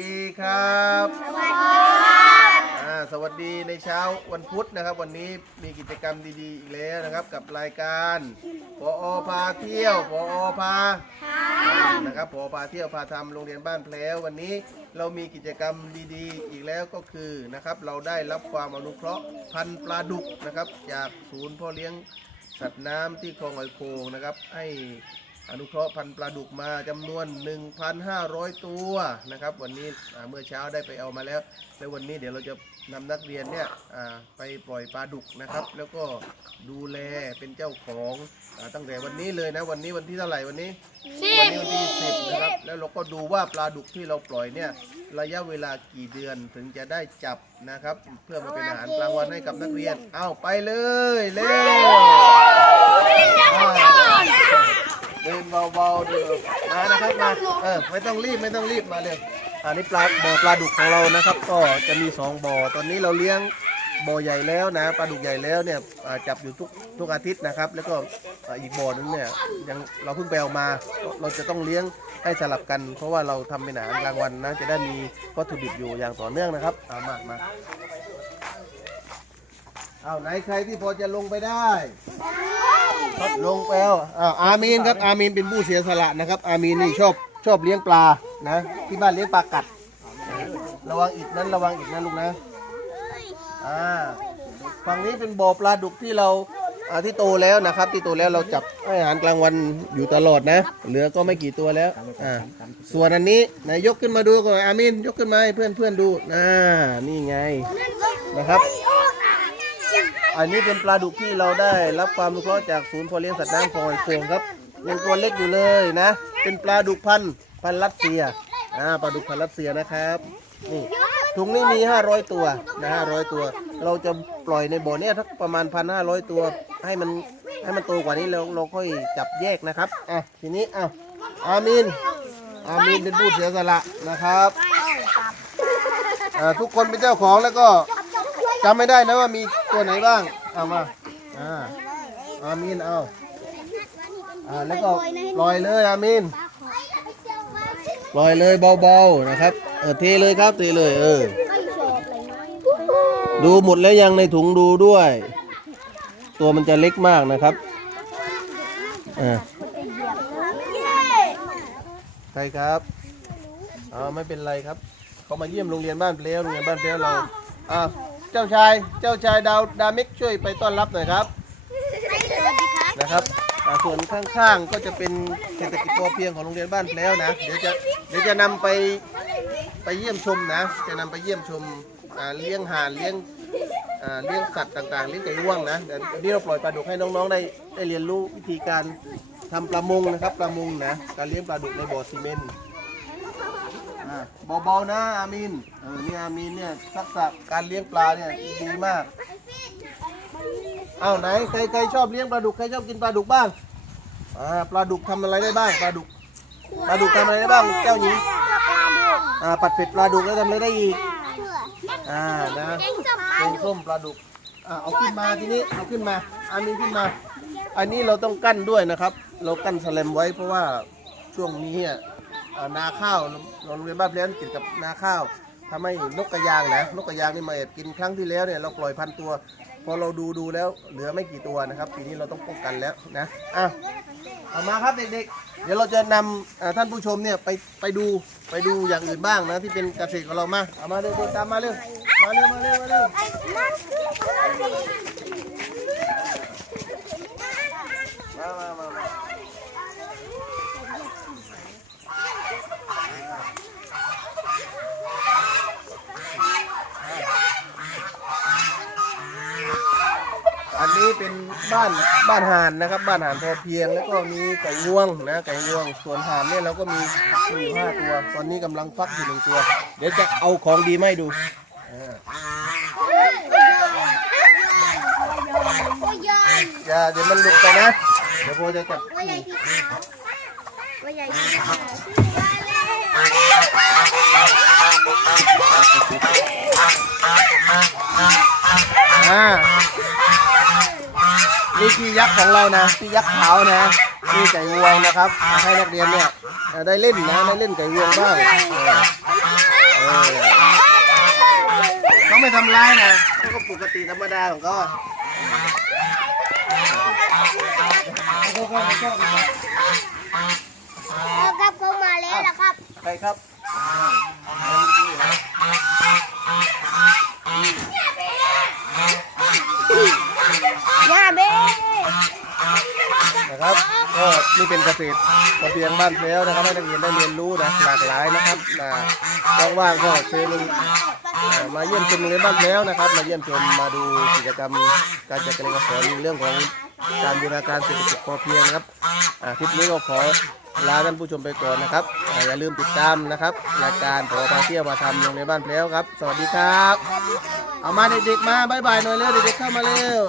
ดีครับ สวัสดีครับอ่าสวัสดีในเช้าวันพุธนะครับ วันนี้มีกิจกรรมดีๆอีกแล้วนะครับ กับรายการพอพาเที่ยวพอพานะครับพอพาเที่ยวพาทำโรงเรียนบ้านแพลววันนี้เรามีกิจกรรมดีๆ อีกแล้วก็คือนะครับเราได้รับความอนุเคราะห์พันธุ์ปลาดุกนะครับ จากศูนย์พ่อเลี้ยงสัตว์น้ำที่คลองหอยโขงนะครับให้ อนุเคราะห์พันธุ์ปลาดุกมาจำนวน 1,500 ตัวนะครับ วันนี้อ่าเมื่อเช้าได้ไปเอามาแล้ว แล้ววันนี้เดี๋ยวเราจะนำนักเรียนเนี่ยอ่าไปปล่อยปลาดุกนะครับ แล้วก็ดูแลเป็นเจ้าของอาตั้งแต่วันนี้เลยนะวันนี้วันที่เท่าไหร่วันนี้วันนี้วันที่สิบนะครับแล้วเราก็ดูว่าปลาดุกที่เราปล่อยเนี่ยระยะเวลากี่เดือนถึงจะได้จับนะครับ เพื่อมาเป็นอาหารกลางวันให้กับนักเรียนเอาไปเลยเร็ว เดินเบาๆเดินมานะครับมาเออไม่ต้องรีบไม่ต้องรีบมาเลยอันนี้ปลาบ่อปลาดุกของเรานะครับ ก็จะมีสองบ่อตอนนี้เราเลี้ยงบ่อใหญ่แล้วนะปลาดุกใหญ่แล้วเนี่ยจับอยู่ทุกทุกอาทิตย์นะครับ แล้วก็อีกบ่อนึงเนี่ยยังเราเพิ่งไปเอามา เราจะต้องเลี้ยงให้สลับกัน เพราะว่าเราทำเป็นอาหารกลางวันนะจะได้มีวัตถุดิบอยู่อย่างต่อเนื่องนะครับเอามามาเอาไหนใครที่พอจะลงไปได้ ลงไปแล้วอ้าอามีนครับอามีนเป็นผู้เสียสละนะครับ อามีนนี่ชอบชอบเลี้ยงปลานะที่บ้านเลี้ยงปลากัด ระวังอิดนั้นระวังอิดนะลูกนะอ่าฝั่งนี้เป็นบ่อปลาดุกที่เราอ่าที่โตแล้วนะครับ ที่โตแล้วเราจับให้อาหารกลางวันอยู่ตลอดนะ เหลือก็ไม่กี่ตัวแล้วอ่าส่วนอันนี้นายยกขึ้นมาดูก่อนอามินยกขึ้นมาให้เพื่อนเพื่อนดูอ่านี่ไงนะครับ อันนี้เป็นปลาดุกที่เราได้รับความอนุเคราะห์จากศูนย์พอเลี้ยงสัตว์น้ำคลองไอยโขงครับยังตัวเล็กอยู่เลยนะ เป็นปลาดุกพันธุ์พันธุ์รัสเซียอ่าปลาดุกพันธุ์รัสเซียนะครับนี่ถุงนี้มี 500 ตัวนะ500 ตัว เราจะปล่อยในบ่อเนี้ยทักประมาณ 1,500 ตัวให้มันให้มันโตกว่านี้เราเราค่อยจับแยกนะครับอะทีนี้อะอามิน อามินเป็นผู้เสียสละนะครับอ่าทุกคนเป็นเจ้าของแล้วก็ จำไม่ได้นะว่ามีตัวไหนบ้าง เอามา อ่า อามิน เอาอ่าแล้วก็ลอยเลยอามินลอยเลยเบาๆนะครับ เออเทเลยครับเทเลยเออ ดูหมดแล้วยังในถุงดูด้วย ตัวมันจะเล็กมากนะครับอ่าใช่ครับอ๋อไม่เป็นไรครับ เขามาเยี่ยมโรงเรียนบ้านเพลวโรงเรียนบ้านเพลวเราอ่า เจ้าชาย เจ้าชายดาวดามิกช่วยไปต้อนรับหน่อยครับนะครับอ่าส่วนข้างๆก็จะเป็นเศรษฐกิจพอเพียงของโรงเรียนบ้านแพล้วนะ เดี๋ยวจะเดี๋ยวจะนำไปไปเยี่ยมชมนะ จะนำไปเยี่ยมชมอ่าเลี้ยงห่านเลี้ยงอ่าเลี้ยงสัตว์ต่างๆเลี้ยงไก่ร่วงนะเดี๋ยววันนี้เราปล่อยปลาดุกให้น้องๆได้ได้เรียนรู้วิธีการทำประมงนะครับประมงนะการเลี้ยงปลาดุกในบ่อซีเมนต์ อ่าเบาๆนะอามินเออเนี่ยอามินเนี่ยทักษะการเลี้ยงปลาเนี่ยดีมากอ้าวไหนใครใครชอบเลี้ยงปลาดุกใครชอบกินปลาดุกบ้างอ่าปลาดุกทำอะไรได้บ้างปลาดุกปลาดุกทำอะไรได้บ้างเจ้าหญิงอ่าปัดเผ็ดปลาดุกแล้วทำอะไรได้อีกอ่านะแกงส้มปลาดุกอ่าเอาขึ้นมาทีนี้เอาขึ้นมาอามินขึ้นมา อันนี้เราต้องกั้นด้วยนะครับ เรากั้นแสลมไว้เพราะว่าช่วงนี้อะอ่า นาข้าวโรงเรียนบ้านเพลี้ยนกินกับนาข้าวทำให้นกกระยางนะนกกระยางนี่มาแอบกินครั้งที่แล้วเนี่ยเราปล่อยพันตัว พอเราดูดูแล้วเหลือไม่กี่ตัวนะครับ ปีนี้เราต้องป้องกันแล้วนะอะเอามาครับเด็กๆ เดี๋ยวเราจะนำท่านผู้ชมเนี่ยไปไปดูไปดูอย่างอื่นบ้างนะที่เป็นเกษตรของเรามาเอามาเร็วๆตามมาเร็วมาเร็วมาเร็วมาเร็วมามามามา อั นี้เป็นบ้านบ้านห่านนะครับ บ้านห่านพอเพียงแล้วก็มีไก่งวงนะไก่งวง ส่วนห่านเนี่ยเราก็มีมีอยู่ห้าตัว ตอนนี้กำลังฟักอยู่หนึ่งตัว เดี๋ยวจะเอาของดีมาให้ดูอย่าเดี๋ยวมันหลุดไปนะ เดี๋ยวโพจะจับอ่า นี่พี่ยักษ์ของเรานะพี่ยักษ์ขาวนะพี่ไก่งวงนะครับให้นักเรียนเนี่ยได้เล่นนะได้เล่นไก่งวงบ้างเขาไม่ทำร้ายนะเขาก็ปกติธรรมดาของเขาครับผามาแล้วนะครับใครครับ นะครับก็นี่เป็นเกษตรพอเพียงบ้านแล้วนะครับให้นักเรียนได้เรียนรู้นะหลากหลายนะครับนะว่างๆก็เชิญอ่ามาเยี่ยมชมโรงเรียนบ้านแล้วนะครับ มาเยี่ยมชมมาดูกิจกรรมการจัดการเรียนการสอนเรื่องของการบูรณาการเศรษฐกิจพอเพียงครับอ่าคลิปนี้ก็ขอลาท่านผู้ชมไปก่อนนะครับ อย่าลืมติดตามนะครับรายการพอพาเที่ยวมาทำโรงเรียนบ้านแล้วครับ สวัสดีครับ เอามาเด็กๆมาบายบายหน่อยเร็วเด็กๆเข้ามาเร็ว